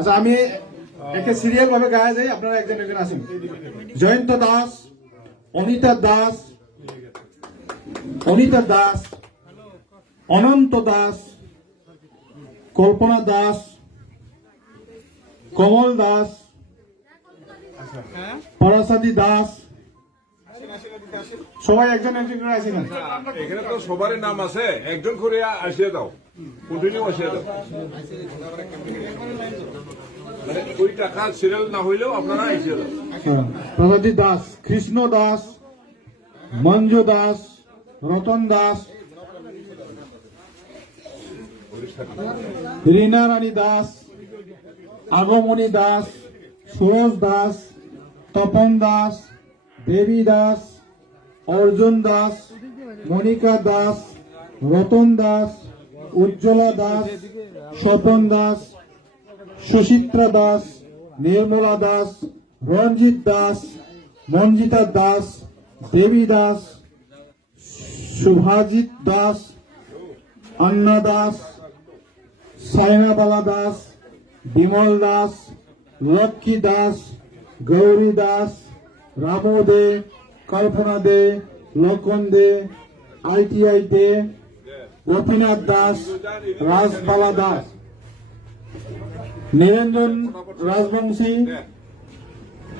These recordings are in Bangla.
আচ্ছা আমি একটা সিরিয়াল ভাবে গায়ে যাই, আপনারা একজন একজন আসেন। জয়ন্ত দাস, অনিতা দাস, অনন্ত দাস, কল্পনা দাস, কমল দাস, পরাসাদী দাস, সবাই একজন একজন করে আসেন। এখানে তো সবারই নাম আছে, একজন করে আসিয়ে দাও, কন্টিনিউ আসিয়ে দাও। মানে ওই টাকা সিরিয়াল না হইলেও আপনারা আসিয়ে দাও। প্রসাদী দাস, কৃষ্ণ দাস, মঞ্জু দাস, রতন দাস, রীনা রানী দাস, আগমনী দাস, সুরজ দাস, তপন দাস, দেবী দাস, অর্জুন দাস, মনিকা দাস, রতন দাস, উজ্জ্বলা দাস, স্বপন দাস, সুচিত্রা দাস, নির্মলা দাস, রঞ্জিত দাস, মঞ্জিতা দাস, দেবী দাস, শুভাজিৎ দাস, অন্না দাস, সাইনাবালা দাস, বিমল দাস, লক্ষ্মী দাস, গৌরী দাস, রামু দে, কল্পনা দে, লক্ষণ দে, ITI দে, গোপীনাথ দাস, রাজবালা দাস, নিরঞ্জন রাজবংশী,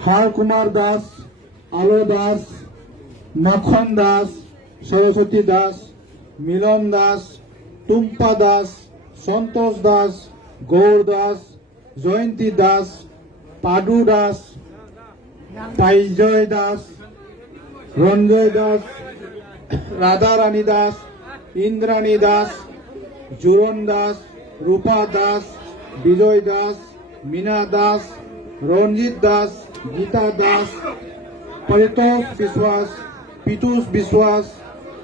হার কুমার দাস, আলো দাস, মাখন দাস, সরস্বতী দাস, মিলন দাস, টুম্পা দাস, সন্তোষ দাস, গৌর দাস, জয়ন্তী দাস, পাডু দাস, তাইজয় দাস, রঞ্জয় দাস, রাধা রানী দাস, ইন্দ্রাণী দাস, জুরন দাস, রূপা দাস, বিজয় দাস, মীনা দাস, রঞ্জিত দাস, গীতা দাস, परितोष विश्वास, पीतूष विश्वास,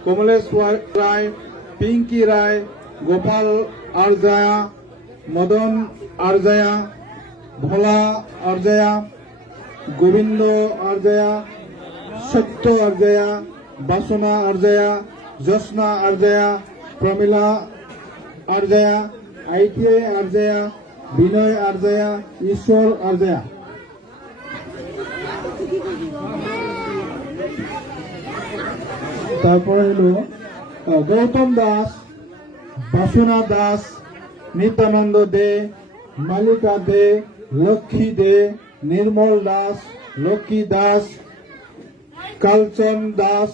कमलेश राय, पिंकी राय, गोपाल आरजया, मदन आरजया, भोला आरजया, गोविंद आरजया, सत्य आरजया, बासना आरजया, जसना आरजया, प्रमिला आरजया, ITI आरजया, विनय आरजया, ईश्वर आरजया। তারপরে হলো গৌতম দাস, বাসনা দাস, নিত্যানন্দ দে, মালিকা দে, লক্ষ্মী দে, নির্মল দাস, লক্ষ্মী দাস, কালচন দাস,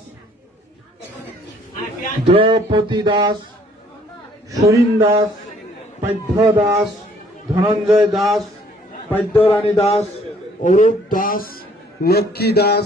দ্রৌপদী দাস, সুরিন দাস, পাঠ্য দাস, ধনঞ্জয় দাস, পাদ্যরানী দাস, অরূপ দাস, লক্ষ্মী দাস,